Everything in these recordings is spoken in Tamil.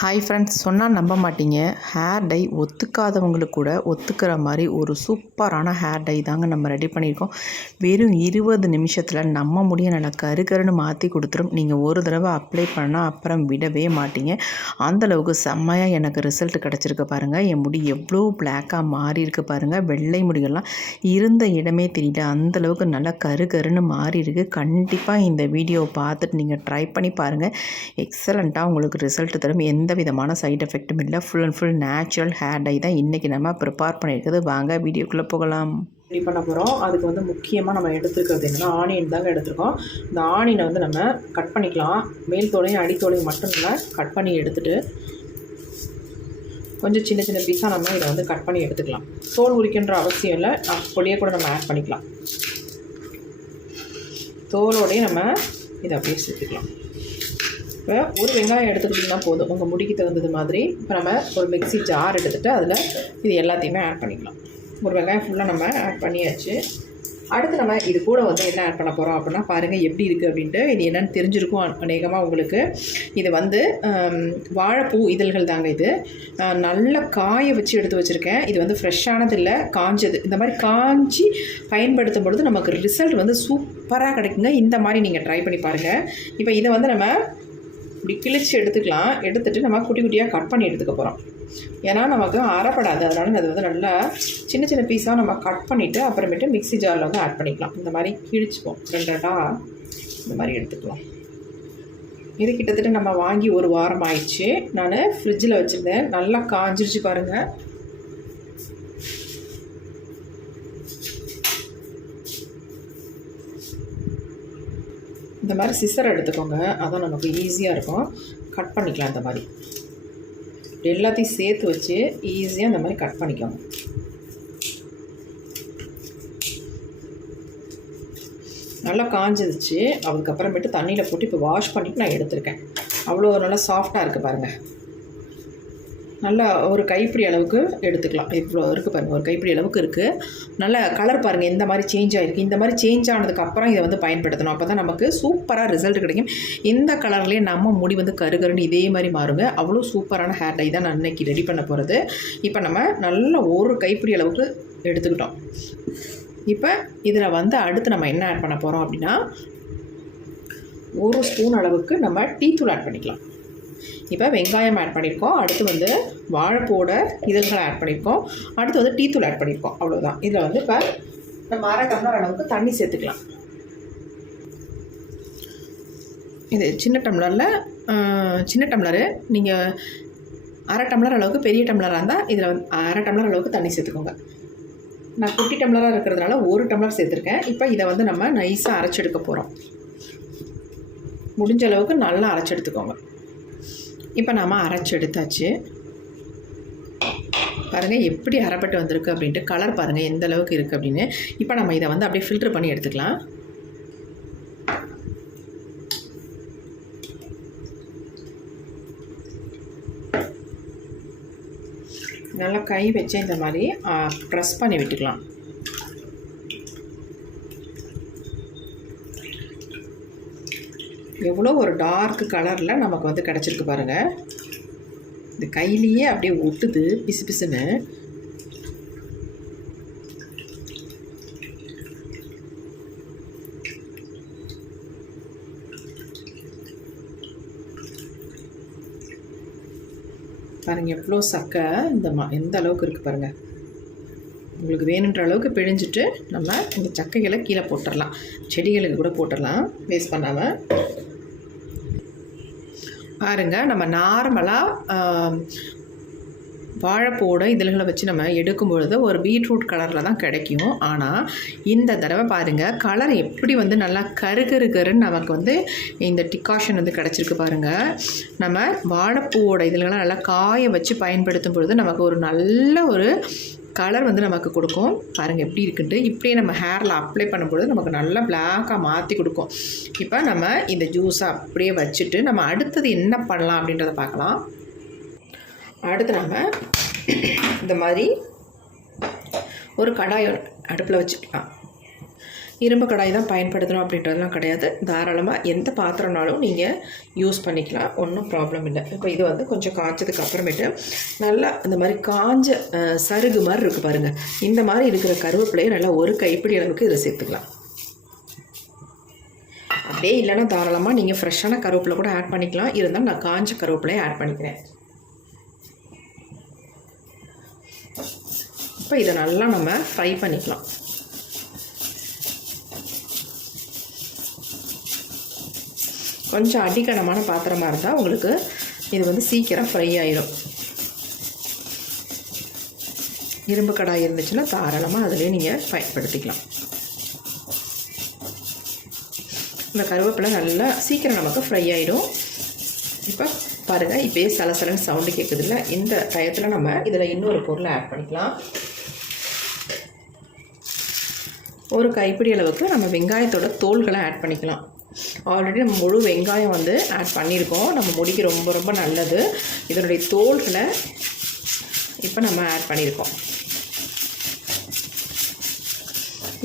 ஹாய் ஃப்ரெண்ட்ஸ், சொன்னால் நம்ப மாட்டீங்க. ஹேர் டை ஒத்துக்காதவங்களுக்கு கூட ஒத்துக்கிற மாதிரி ஒரு சூப்பரான ஹேர் டை தாங்க நம்ம ரெடி பண்ணியிருக்கோம். வெறும் 20 நிமிஷத்தில் நம்ம முடிய நல்லா கருன்னு மாற்றி கொடுத்துரும். நீங்கள் ஒரு தடவை அப்ளை பண்ணால் அப்புறம் விடவே மாட்டீங்க. அந்தளவுக்கு செம்மையாக எனக்கு ரிசல்ட் கிடச்சிருக்கு பாருங்கள். என் முடி எவ்வளோ பிளாக்காக மாறி இருக்குது பாருங்கள். வெள்ளை முடிகள்லாம் இருந்த இடமே தெரியல, அந்தளவுக்கு நல்லா கருன்னு மாறி இருக்குது. கண்டிப்பாக இந்த வீடியோவை பார்த்துட்டு நீங்கள் ட்ரை பண்ணி பாருங்கள். எக்ஸலண்ட்டாக உங்களுக்கு ரிசல்ட் தரும். எந்த விதமான சைட் எஃபெக்ட்டும் இல்லை. Full and full natural hair dye தான் இன்றைக்கி நம்ம ப்ரிப்பேர் பண்ணியிருக்குது. வாங்க வீடியோக்குள்ளே போகலாம். ரெடி பண்ண போகிறோம். அதுக்கு வந்து முக்கியமாக நம்ம எடுத்துக்கிறது என்னென்னா ஆனியன் தாங்க எடுத்துருக்கோம். இந்த ஆனியனை வந்து நம்ம கட் பண்ணிக்கலாம். மேல் தோலையும் அடித்தோலையும் மட்டும் நம்ம கட் பண்ணி எடுத்துகிட்டு கொஞ்சம் சின்ன சின்ன பீஸாக நம்ம இதை வந்து கட் பண்ணி எடுத்துக்கலாம். தோல் உரிக்கின்ற அவசியம் இல்லை, அப்படியே கூட நம்ம ஆட் பண்ணிக்கலாம். தோலோடையே நம்ம இதை அப்படியே சேர்த்துக்கலாம். இப்போ ஒரு வெங்காயம் எடுத்துக்கிட்டிங்கன்னா போதும், உங்கள் முடிக்கு தகுந்தது மாதிரி. இப்போ நம்ம ஒரு மிக்ஸி ஜார் எடுத்துகிட்டு அதில் இது எல்லாத்தையுமே ஆட் பண்ணிக்கலாம். ஒரு வெங்காயம் ஃபுல்லாக நம்ம ஆட் பண்ணியாச்சு. அடுத்து நம்ம இது கூட வந்து என்ன ஆட் பண்ண போகிறோம் அப்படின்னா, பாருங்கள் எப்படி இருக்குது அப்படின்ட்டு. இது என்னென்னு தெரிஞ்சிருக்கும் அநேகமாக உங்களுக்கு. இது வந்து வாழைப்பூ இதழ்கள் தாங்க. இது நல்லா காய வச்சு எடுத்து வச்சுருக்கேன். இது வந்து ஃப்ரெஷ்ஷானது இல்லை, காஞ்சது. இந்த மாதிரி காஞ்சி பயன்படுத்தும் பொழுது நமக்கு ரிசல்ட் வந்து சூப்பராக கிடைக்குங்க. இந்த மாதிரி நீங்கள் ட்ரை பண்ணி பாருங்கள். இப்போ இதை வந்து நம்ம இப்படி கிழிச்சு எடுத்துக்கலாம். எடுத்துகிட்டு நம்ம குட்டி குட்டியாக கட் பண்ணி எடுத்துக்க போகிறோம். ஏன்னா நமக்கு அரைப்படாது, அதனால அது வந்து நல்லா சின்ன சின்ன பீஸாக நம்ம கட் பண்ணிவிட்டு அப்புறமேட்டு மிக்ஸி ஜாரில் வந்து ஆட் பண்ணிக்கலாம். இந்த மாதிரி கிழிச்சுப்போம், ரெண்டாக இந்த மாதிரி எடுத்துக்கலாம். இது கிட்டத்தட்ட நம்ம வாங்கி ஒரு வாரம் ஆயிடுச்சு. நான் ஃப்ரிட்ஜில் வச்சுருந்தேன். நல்லா காஞ்சிருச்சு பாருங்கள். இந்த மாதிரி சிசர் எடுத்துக்கோங்க, அதான் நமக்கு ஈஸியாக இருக்கும். கட் பண்ணிக்கலாம். இந்த மாதிரி எல்லாத்தையும் சேர்த்து வச்சு ஈஸியாக இந்த மாதிரி கட் பண்ணிக்கோங்க. நல்லா காஞ்சிருச்சு. அதுக்கப்புறமேட்டு தண்ணியில் போட்டு இப்போ வாஷ் பண்ணிவிட்டு நான் எடுத்திருக்கேன். அவ்வளோ நல்லா சாஃப்டாக இருக்குது பாருங்கள். நல்லா ஒரு கைப்பிடி அளவுக்கு எடுத்துக்கலாம். இவ்வளோ இருக்குது பாருங்கள், ஒரு கைப்பிடி அளவுக்கு இருக்குது. நல்ல கலர் பாருங்கள் எந்த மாதிரி சேஞ்ச் ஆகிருக்கு. இந்த மாதிரி சேஞ்ச் ஆனதுக்கப்புறம் இதை வந்து பயன்படுத்தணும். அப்போ தான் நமக்கு சூப்பராக ரிசல்ட் கிடைக்கும். இந்த கலர்லேயே நம்ம முடி வந்து கருன்னு இதே மாதிரி மாறுங்க. அவ்வளோ சூப்பரான ஹேர் டை தான் நான் இன்றைக்கி ரெடி பண்ண போகிறது. இப்போ நம்ம நல்ல ஒரு கைப்பிடி அளவுக்கு எடுத்துக்கிட்டோம். இப்போ இதில் வந்து அடுத்து நம்ம என்ன ஆட் பண்ண போகிறோம் அப்படின்னா, 1 ஸ்பூன் அளவுக்கு நம்ம டீத்தூள் ஆட் பண்ணிக்கலாம். இப்போ வெங்காயம் ஆட் பண்ணியிருக்கோம். அடுத்து வந்து வாழைப்பூவோட இதழ்களை ஆட் பண்ணியிருக்கோம். அடுத்து வந்து டீத்தூள் ஆட் பண்ணியிருக்கோம். அவ்வளோதான். இதில் வந்து இப்போ நம்ம 1/2 டம்ளர் அளவுக்கு தண்ணி சேர்த்துக்கலாம். இது சின்ன டம்ளரு. நீங்கள் 1/2 டம்ளர் அளவுக்கு பெரிய டம்ளராக இருந்தால் இதில் வந்து 1/2 டம்ளர் அளவுக்கு தண்ணி சேர்த்துக்கோங்க. நான் குட்டி டம்ளராக இருக்கிறதுனால 1 டம்ளர் சேர்த்துருக்கேன். இப்போ இதை வந்து நம்ம நைஸாக அரைச்செடுக்க போகிறோம். முடிஞ்ச அளவுக்கு நல்லா அரைச்செடுத்துக்கோங்க. இப்போ நாம் அரைச்சி எடுத்தாச்சு. பாருங்கள் எப்படி அரைப்பட்டு வந்திருக்கு அப்படின்ட்டு. கலர் பாருங்கள் எந்த அளவுக்கு இருக்குது அப்படின்னு. இப்போ நம்ம இதை வந்து அப்படியே ஃபில்ட்ரு பண்ணி எடுத்துக்கலாம். நல்லா கை வச்சு இந்த மாதிரி ப்ரெஸ் பண்ணி விட்டுக்கலாம். எவ்வளோ ஒரு டார்க் கலரில் நமக்கு வந்து கிடச்சிருக்கு பாருங்கள். இந்த கையிலேயே அப்படியே ஒட்டுது பிசு பிசுன்னு. பாருங்கள் எவ்வளோ சக்கை எந்த அளவுக்கு இருக்குது பாருங்கள். உங்களுக்கு வேணுன்ற அளவுக்கு பிழிஞ்சிட்டு நம்ம இந்த சக்கைகளை கீழே போட்டுடலாம். செடிகளுக்கு கூட போட்டுடலாம் வேஸ்ட் பண்ணாமல். பாருங்கள், நம்ம நார்மலாக வாழைப்பூவோட இதழ்களை வச்சு நம்ம எடுக்கும் பொழுது ஒரு பீட்ரூட் கலரில் தான் கிடைக்கும். ஆனால் இந்த தடவை பாருங்கள் கலர் எப்படி வந்து நல்லா கருன்னு நமக்கு வந்து இந்த டிகாஷன் வந்து கிடச்சிருக்கு பாருங்கள். நம்ம வாழைப்பூவோட இதழ்களை நல்லா காய வச்சு பயன்படுத்தும் பொழுது நமக்கு ஒரு நல்ல ஒரு கலர் வந்து நமக்கு கொடுக்கும். பாருங்கள் எப்படி இருக்குன்ட்டு. இப்படியே நம்ம ஹேரில் அப்ளை பண்ணும்பொழுது நமக்கு நல்லா பிளாக்காக மாற்றி கொடுக்கும். இப்போ நம்ம இந்த ஜூஸை அப்படியே வச்சுட்டு நம்ம அடுத்தது என்ன பண்ணலாம் அப்படின்றத பார்க்கலாம். அடுத்து நம்ம இந்த மாதிரி ஒரு கடாய் அடுப்பில் வச்சுக்கலாம். இரும்பு கடாய் தான் பயன்படுத்தணும் அப்படின்றதுலாம் கிடையாது. தாராளமாக எந்த பாத்திரம்னாலும் நீங்கள் யூஸ் பண்ணிக்கலாம், ஒன்றும் ப்ராப்ளம் இல்லை. இப்போ இது வந்து கொஞ்சம் காய்ச்சதுக்கு அப்புறமேட்டு நல்லா இந்த மாதிரி காஞ்ச சருகு மாதிரி இருக்குது பாருங்கள். இந்த மாதிரி இருக்கிற கருவேப்பிலையை நல்லா ஒரு கைப்பிடி அளவுக்கு இதில் சேர்த்துக்கலாம். அப்படியே இல்லைன்னா தாராளமாக நீங்கள் ஃப்ரெஷ்ஷான கருவேப்பிலை கூட ஆட் பண்ணிக்கலாம். இருந்தாலும் நான் காஞ்ச கருவேப்பிலையை ஆட் பண்ணிக்கிறேன். இப்போ இதை நல்லா நம்ம ஃப்ரை பண்ணிக்கலாம். கொஞ்சம் அடிக்கனமான பாத்திரமாக இருந்தால் உங்களுக்கு இது வந்து சீக்கிரம் ஃப்ரை ஆயிடும். இரும்பு கடாய் இருந்துச்சுன்னா தாராளமாக அதிலே நீங்கள் பயன்படுத்திக்கலாம். இந்த கருவேப்பிலை நல்லா சீக்கிரம் நமக்கு ஃப்ரை ஆகிடும். இப்போ பாருங்கள், இப்போயே சலசலன்னு சவுண்டு கேட்குதுல்ல. இந்த டயத்தில் நம்ம இதில் இன்னொரு பொருளை ஆட் பண்ணிக்கலாம். ஒரு கைப்பிடி அளவுக்கு நம்ம வெங்காயத்தோட தோல்களை ஆட் பண்ணிக்கலாம். ஆல்ரெடி நம்ம முழு வெங்காயம் வந்து ஆட் பண்ணியிருக்கோம். நம்ம முடிக்கு ரொம்ப ரொம்ப நல்லது. இதனுடைய தோல்களை இப்போ நம்ம ஆட் பண்ணியிருக்கோம்.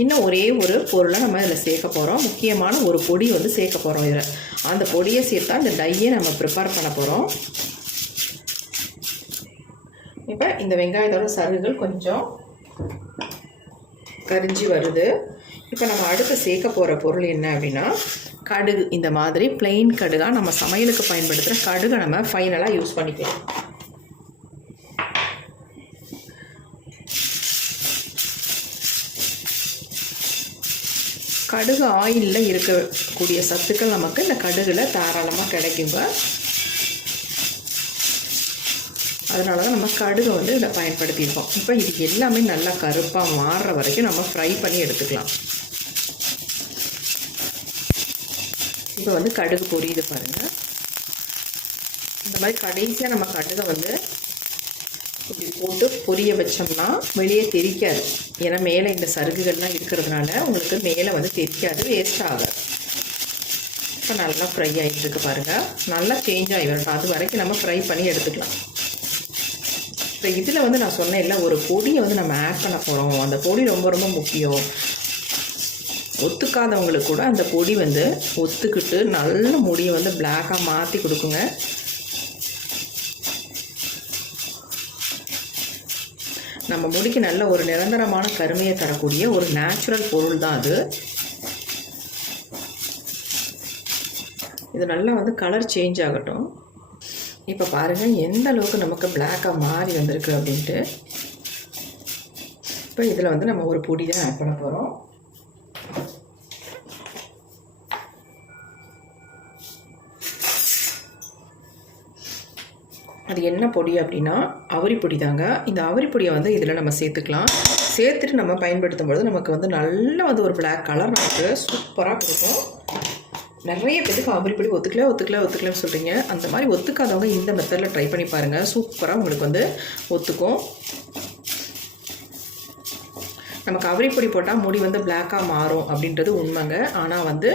இன்னும் ஒரே ஒரு பொருளை நம்ம இதில் சேர்க்க போகிறோம். முக்கியமான ஒரு பொடி வந்து சேர்க்க போகிறோம் இதில். அந்த பொடியை சேர்த்தா இந்த டையை நம்ம ப்ரிப்பேர் பண்ண போகிறோம். இப்போ இந்த வெங்காயத்தோட சருகுகள் கொஞ்சம் கரிஞ்சி வருது. இப்போ நம்ம அடுத்து சேர்க்க போகிற பொருள் என்ன அப்படின்னா கடுகு. இந்த மாதிரி பிளெயின் கடுகாக நம்ம சமையலுக்கு பயன்படுத்துகிற கடுகை நம்ம ஃபைனலாக யூஸ் பண்ணிக்கலாம். கடுகு ஆயிலில் இருக்கக்கூடிய சத்துக்கள் நமக்கு இந்த கடுகில் தாராளமாக கிடைக்குங்க. அதனால தான் நம்ம கடுகை வந்து இதில் பயன்படுத்தியிருக்கோம். இப்போ இது எல்லாமே நல்லா கருப்பாக மாறுற வரைக்கும் நம்ம ஃப்ரை பண்ணி எடுத்துக்கலாம். இப்போ வந்து கடுகு பொரியுது பாருங்கள். இந்த மாதிரி கடைசியாக நம்ம கடுகை வந்து இப்படி போட்டு பொரிய வச்சோம்னா வெளியே தெரிக்காது. ஏன்னா மேலே இந்த சருகுகள்லாம் இருக்கிறதுனால உங்களுக்கு மேலே வந்து தெரிக்காது, வேஸ்ட் ஆகாது. இப்போ நல்லா ஃப்ரை ஆகிட்டு இருக்கு பாருங்கள். நல்லா சேஞ்ச் ஆகி வரணும், அது வரைக்கும் நம்ம ஃப்ரை பண்ணி எடுத்துக்கலாம். இப்போ இதில் வந்து நான் சொன்னேன்ல, ஒரு பொடியை வந்து நம்ம ஆட் பண்ண போகிறோம். அந்த பொடி ரொம்ப ரொம்ப முக்கியம். ஒத்துக்காதவங்களுக்கு கூட அந்த பொடி வந்து ஒத்துக்கிட்டு நல்ல முடியை வந்து பிளாக்காக மாற்றி கொடுக்குங்க. நம்ம முடிக்கு நல்ல ஒரு நிரந்தரமான கருமையை தரக்கூடிய ஒரு நேச்சுரல் பொருள் தான் அது. இது நல்லா வந்து கலர் சேஞ்ச் ஆகட்டும். இப்போ பாருங்கள் எந்த அளவுக்கு நமக்கு பிளாக்காக மாறி வந்திருக்கு அப்படின்ட்டு. இப்போ இதில் வந்து நம்ம ஒரு பொடி தான் ஆட் பண்ண போகிறோம். அது என்ன பொடி அப்படின்னா அவரி பொடி தாங்க. இந்த அவரி பொடியை வந்து இதில் நம்ம சேர்த்துக்கலாம். சேர்த்துட்டு நம்ம பயன்படுத்தும் பொழுது நமக்கு வந்து நல்ல வந்து ஒரு பிளாக் கலர் நமக்கு சூப்பராக கொடுக்கும். நிறைய பேருக்கு அவரி பொடி ஒத்துக்கலன்னு சொல்கிறீங்க. அந்த மாதிரி ஒத்துக்காதவங்க இந்த மெத்தடில் ட்ரை பண்ணி பாருங்கள். சூப்பராக உங்களுக்கு வந்து ஒத்துக்கும். நமக்கு அவரிப்பொடி போட்டால் முடி வந்து பிளாக்காக மாறும் அப்படின்றது உண்மைங்க. ஆனால் வந்து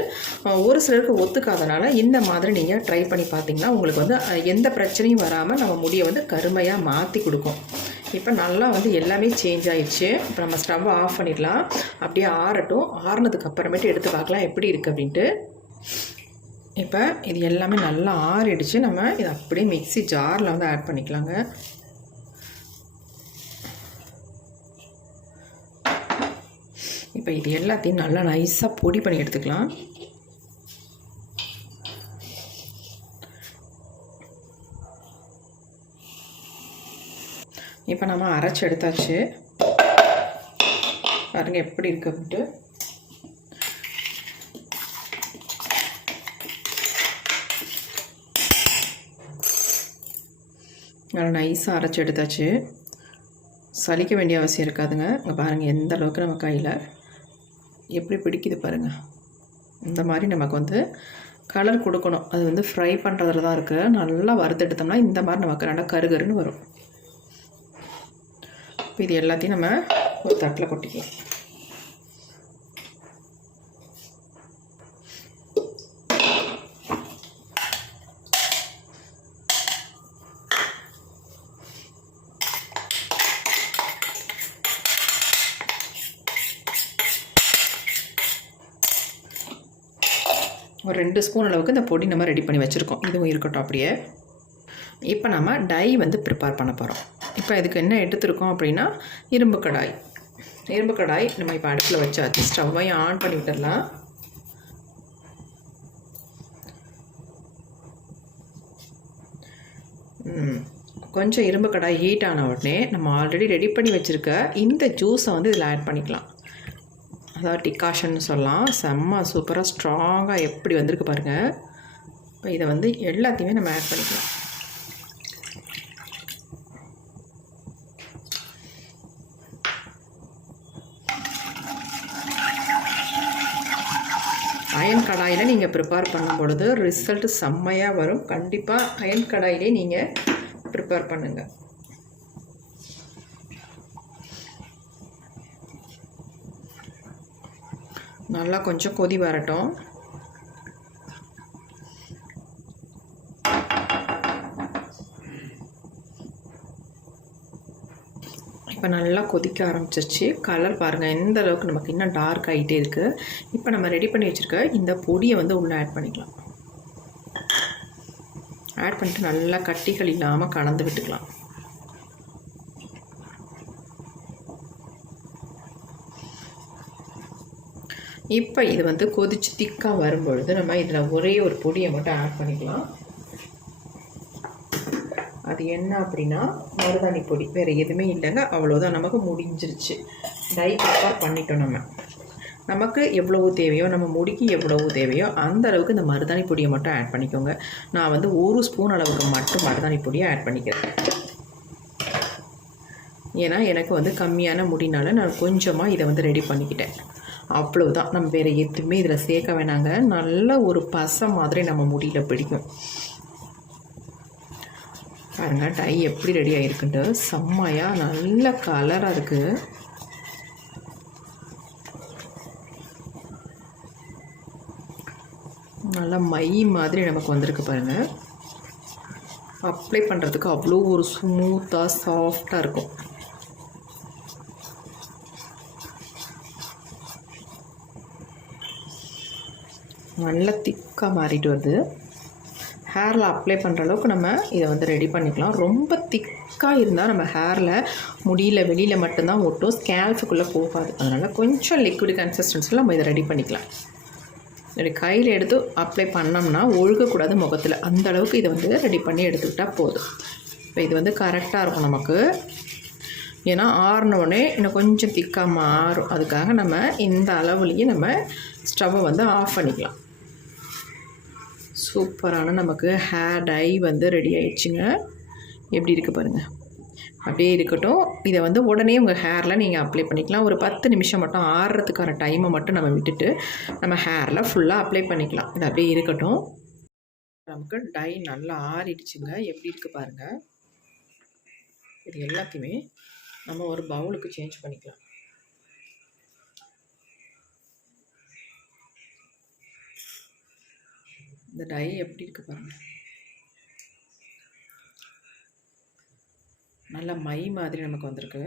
ஒரு சிலருக்கு ஒத்துக்காதனால இந்த மாதிரி நீங்கள் ட்ரை பண்ணி பார்த்தீங்கன்னா உங்களுக்கு வந்து எந்த பிரச்சனையும் வராமல் நம்ம முடியை வந்து கருமையாக மாற்றி கொடுக்கும். இப்போ நல்லா வந்து எல்லாமே சேஞ்ச் ஆயிடுச்சு. இப்போ நம்ம ஸ்டவ்வை ஆஃப் பண்ணிடலாம். அப்படியே ஆறட்டும். ஆறுனதுக்கு அப்புறமேட்டு எடுத்து பார்க்கலாம் எப்படி இருக்குது அப்படின்ட்டு. இப்போ இது எல்லாமே நல்லா ஆறிடுச்சு. நம்ம இதை அப்படியே மிக்ஸி ஜாரில் வந்து ஆட் பண்ணிக்கலாங்க. இப்போ இது எல்லாத்தையும் நல்லா நைஸாக பொடி பண்ணி எடுத்துக்கலாம். இப்போ நம்ம அரைச்சி எடுத்தாச்சு. பாருங்க எப்படி இருக்கு அப்படின்ட்டு. நல்லா நைஸாக அரைச்சி எடுத்தாச்சு. சலிக்க வேண்டிய அவசியம் இருக்காதுங்க. இங்கே பாருங்கள் எந்த அளவுக்கு நம்ம கையில் எப்படி பிடிக்குது பாருங்கள். இந்த மாதிரி நமக்கு வந்து கலர் கொடுக்கணும். அது வந்து ஃப்ரை பண்ணுறதுல தான் இருக்குது. நல்லா வறுத்தெடுத்தோம்னா இந்த மாதிரி நமக்கு நல்லா கருகருன்னு வரும். இப்போ இது எல்லாத்தையும் நம்ம ஒரு தட்டில் கொட்டிக்கலாம். ஒரு 2 ஸ்பூன் அளவுக்கு இந்த பொடி நம்ம ரெடி பண்ணி வச்சுருக்கோம். இதுவும் இருக்கட்டும் அப்படியே. இப்போ நம்ம டை வந்து ப்ரிப்பேர் பண்ண போகிறோம். இப்போ இதுக்கு என்ன எடுத்துருக்கோம் அப்படின்னா இரும்பு கடாய். இரும்பு கடாய் நம்ம இப்போ அடுப்பில் வச்சாச்சு. ஸ்டவ்வையும் ஆன் பண்ணி விட்டுடலாம். கொஞ்சம் இரும்பு கடாய் ஹீட் ஆன உடனே நம்ம ஆல்ரெடி ரெடி பண்ணி வச்சுருக்க இந்த ஜூஸை வந்து இதில் ஆட் பண்ணிக்கலாம். அதாவது டிகாஷன்னு சொல்லலாம். செம்ம சூப்பராக ஸ்ட்ராங்காக எப்படி வந்திருக்கு பாருங்கள். இப்போ இதை வந்து எல்லாத்தையுமே நம்ம ஆட் பண்ணிக்கலாம். அயன் கடாயில் நீங்கள் ப்ரிப்பேர் பண்ணும் பொழுது ரிசல்ட் செம்மையாக வரும். கண்டிப்பாக அயன் கடாயிலே நீங்கள் ப்ரிப்பேர் பண்ணுங்கள். நல்லா கொஞ்சம் கொதி வரட்டும். இப்போ நல்லா கொதிக்க ஆரம்பிச்சிருச்சு. கலர் பாருங்கள் எந்த அளவுக்கு நமக்கு இன்னும் டார்க் ஆகிட்டே இருக்குது. இப்போ நம்ம ரெடி பண்ணி வச்சுருக்க இந்த பொடியை வந்து உள்ளே ஆட் பண்ணிக்கலாம். ஆட் பண்ணிட்டு நல்லா கட்டிகள் இல்லாமல் கலந்து விட்டுக்கலாம். இப்போ இது வந்து கொதிச்சு திக்காக வரும்பொழுது நம்ம இதில் ஒரே ஒரு பொடியை மட்டும் ஆட் பண்ணிக்கலாம். அது என்ன அப்படின்னா மருதாணி பொடி. வேறு எதுவுமே இல்லைங்க. அவ்வளோதான், நமக்கு முடிஞ்சிருச்சு. டை ப்ரிப்பேர் பண்ணிட்டோம். நமக்கு எவ்வளவு தேவையோ, நம்ம முடிக்கு எவ்வளவு தேவையோ அந்த அளவுக்கு இந்த மருதாணி பொடியை மட்டும் ஆட் பண்ணிக்கோங்க. நான் வந்து 1 ஸ்பூன் அளவுக்கு மட்டும் மருதாணி பொடியை ஆட் பண்ணிக்கிறேன். ஏன்னா எனக்கு வந்து கம்மியான முடினால நான் கொஞ்சமாக இதை வந்து ரெடி பண்ணிக்கிட்டேன். அவ்வளவுதான், நம்ம வேறு எதுவுமே இதில் சேர்க்க வேணாங்க. நல்ல ஒரு பசை மாதிரி நம்ம முடியில் பிடிக்கும். பாருங்கள் டை எப்படி ரெடி ஆகிருக்குன்ட்டு. செம்மையாக நல்ல கலராக இருக்குது. நல்லா மை மாதிரி நமக்கு வந்திருக்கு பாருங்கள். அப்ளை பண்ணுறதுக்கு அவ்வளோ ஒரு ஸ்மூத்தாக சாஃப்டாக இருக்கும். நல்லா திக்காக மாறிட்டு வருது. ஹேரில் அப்ளை பண்ணுற அளவுக்கு நம்ம இதை வந்து ரெடி பண்ணிக்கலாம். ரொம்ப திக்காக இருந்தால் நம்ம ஹேரில் முடியல வெளியில் மட்டும்தான் ஒட்டும், ஸ்கேல்ஃபுக்குள்ளே போகாது. அதனால் கொஞ்சம் லிக்விட் கன்சிஸ்டன்சியில் நம்ம இதை ரெடி பண்ணிக்கலாம். இப்படி கையில் எடுத்து அப்ளை பண்ணோம்னா ஒழுகக்கூடாது முகத்தில். அந்த அளவுக்கு இதை வந்து ரெடி பண்ணி எடுத்துக்கிட்டால் போதும். இப்போ இது வந்து கரெக்டாக இருக்கும் நமக்கு. ஏன்னா ஆறினோடனே இன்னும் கொஞ்சம் திக்காக மாறும். அதுக்காக நம்ம இந்த அளவுலேயே நம்ம ஸ்டவ்வை வந்து ஆஃப் பண்ணிக்கலாம். சூப்பரான நமக்கு ஹேர் டை வந்து ரெடி ஆயிடுச்சுங்க. எப்படி இருக்குது பாருங்கள். அப்படியே இருக்கட்டும். இதை வந்து உடனே உங்கள் ஹேரில் நீங்கள் அப்ளை பண்ணிக்கலாம். ஒரு 10 நிமிஷம் மட்டும் ஆறுறதுக்கான டைமை மட்டும் நம்ம விட்டுட்டு நம்ம ஹேரில் ஃபுல்லாக அப்ளை பண்ணிக்கலாம். இது அப்படியே இருக்கட்டும். நமக்கு டை நல்லா ஆறிடுச்சுங்க. எப்படி இருக்குது பாருங்கள். இது எல்லாத்தையுமே நம்ம ஒரு பவுலுக்கு சேஞ்ச் பண்ணிக்கலாம். இந்த டை எப்படி இருக்குது பாருங்கள். நல்ல மை மாதிரி நமக்கு வந்திருக்கு.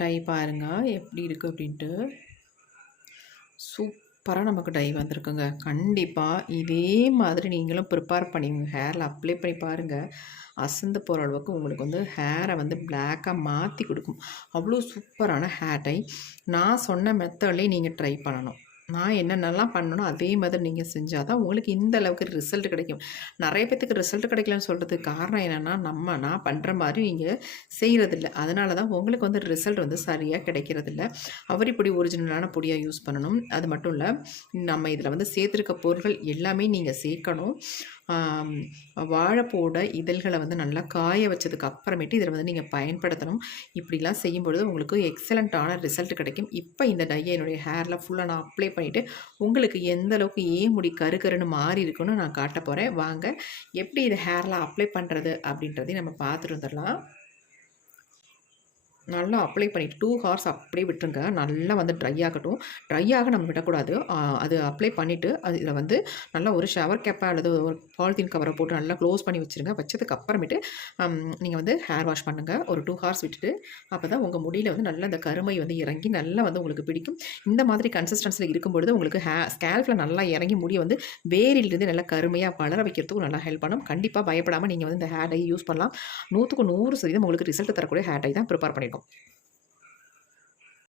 டை பாருங்க எப்படி இருக்குது அப்படின்ட்டு. சூப்பராக நமக்கு டை வந்திருக்குங்க. கண்டிப்பாக இதே மாதிரி நீங்களும் ப்ரிப்பேர் பண்ணி உங்கள் ஹேரில் அப்ளை பண்ணி பாருங்கள். அசந்து போகிற அளவுக்கு உங்களுக்கு வந்து ஹேரை வந்து பிளாக்காக மாற்றி கொடுக்கும். அவ்வளோ சூப்பரான ஹேர் டை. நான் சொன்ன மெத்தட்லேயே நீங்கள் ட்ரை பண்ணணும். நான் என்னென்னலாம் பண்ணணும் அதே மாதிரி நீங்கள் செஞ்சால் தான் உங்களுக்கு இந்த அளவுக்கு ரிசல்ட் கிடைக்கும். நிறைய பேத்துக்கு ரிசல்ட் கிடைக்கலன்னு சொல்கிறதுக்கு காரணம் என்னென்னா நான் பண்ணுற மாதிரி நீங்கள் செய்கிறதில்ல. அதனால தான் உங்களுக்கு வந்து ரிசல்ட் வந்து சரியாக கிடைக்கிறதில்ல. அவரிப்பொடி ஒரிஜினலான பொடியாக யூஸ் பண்ணணும். அது மட்டும் இல்லை, நம்ம இதில் வந்து சேர்த்துருக்க பொருட்கள் எல்லாமே நீங்கள் சேர்க்கணும். வாழைப்பூட இதழ்களை வந்து நல்லா காய வச்சதுக்கு அப்புறமேட்டு இதில் வந்து நீங்கள் பயன்படுத்தணும். இப்படிலாம் செய்யும்பொழுது உங்களுக்கு எக்ஸலண்ட்டான ரிசல்ட் கிடைக்கும். இப்போ இந்த டையை என்னுடைய ஹேரில் ஃபுல்லாக நான் அப்ளை பண்ணிவிட்டு உங்களுக்கு எந்த அளவுக்கு ஏன் முடி கருன்னு மாறி இருக்குன்னு நான் காட்ட போகிறேன். வாங்க எப்படி இதை ஹேரில் அப்ளை பண்ணுறது அப்படின்றதையும் நம்ம பார்த்துட்டு வந்துடலாம். நல்லா அப்ளை பண்ணிவிட்டு 2 ஹார்ஸ் அப்படியே விட்டுருங்க. நல்லா வந்து ட்ரை ஆகட்டும். ட்ரை ஆக நம்ம விடக்கூடாது. அது அப்ளை பண்ணிவிட்டு இதில் வந்து நல்லா ஒரு ஷவர் கேப்பை அல்லது ஒரு பாலித்தீன் கவரை போட்டு நல்லா க்ளோஸ் பண்ணி வச்சுருங்க. வச்சதுக்கு அப்புறமேட்டு நீங்கள் வந்து ஹேர் வாஷ் பண்ணுங்கள். ஒரு 2 ஹார்ஸ் விட்டுட்டு. அப்போ தான் உங்கள் முடியில் வந்து நல்லா அந்த கருமை வந்து இறங்கி நல்லா வந்து உங்களுக்கு பிடிக்கும். இந்த மாதிரி கன்சிஸ்டன்சியில் இருக்கும்பொழுது உங்களுக்கு ஸ்கேல்ஃபில் நல்லா இறங்கி முடியை வந்து வேரிலிருந்து நல்லா கருமையாக வளர வைக்கிறதுக்கும் நல்லா ஹெல்ப் பண்ணும். கண்டிப்பாக பயப்படாமல் நீங்கள் வந்து இந்த ஹேர் டை யூஸ் பண்ணலாம். 100க்கு 100% உங்களுக்கு ரிசல்ட் தரக்கூடிய ஹேர் டை தான் ப்ரிப்பேர் பண்ணியிருக்கோம்.